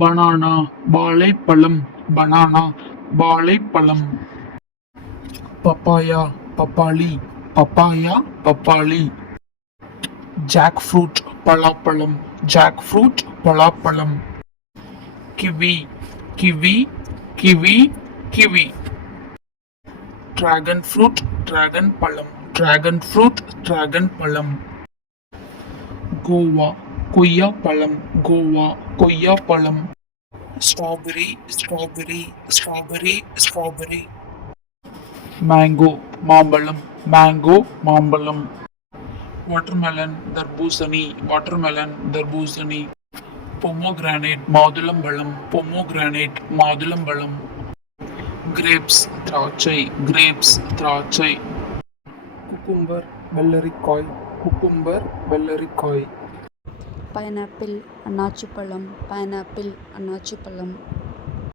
Banana வாழைப்பழம் banana வாழைப்பழம். Papaya பப்பாளி பப்பாயா பப்பாளி. ஜாக் ஃப்ரூட் பலாப்பழம் ஜாக் ஃப்ரூட் பலாப்பழம். Kiwi kiwi kiwi kiwi. Dragon fruit dragon பழம். டிராகன் ஃப்ரூட் டிராகன் பழம். கோவா கொய்யா பழம் கோவா கொய்யா பழம் strawberry strawberry strawberry strawberry mango மாம்பழம் மேங்கோ மாம்பழம். வாட்டர்மெலன் தர்பூசணி வாட்டர்மெலன் தர்பூசணி. பொமோகிரானேட் மாதுளம்பழம் பொமோகிரானேட் மாதுளம்பழம். கிரேப்ஸ் திராட்சை கிரேப்ஸ் திராட்சை. குக்கும்பர் வெள்ளரிக்காய் குக்கும்பர் வெள்ளரிக்காய். பைனாப்பிள் அன்னாச்சிப்பழம் பைனாப்பிள் அன்னாச்சிப்பழம்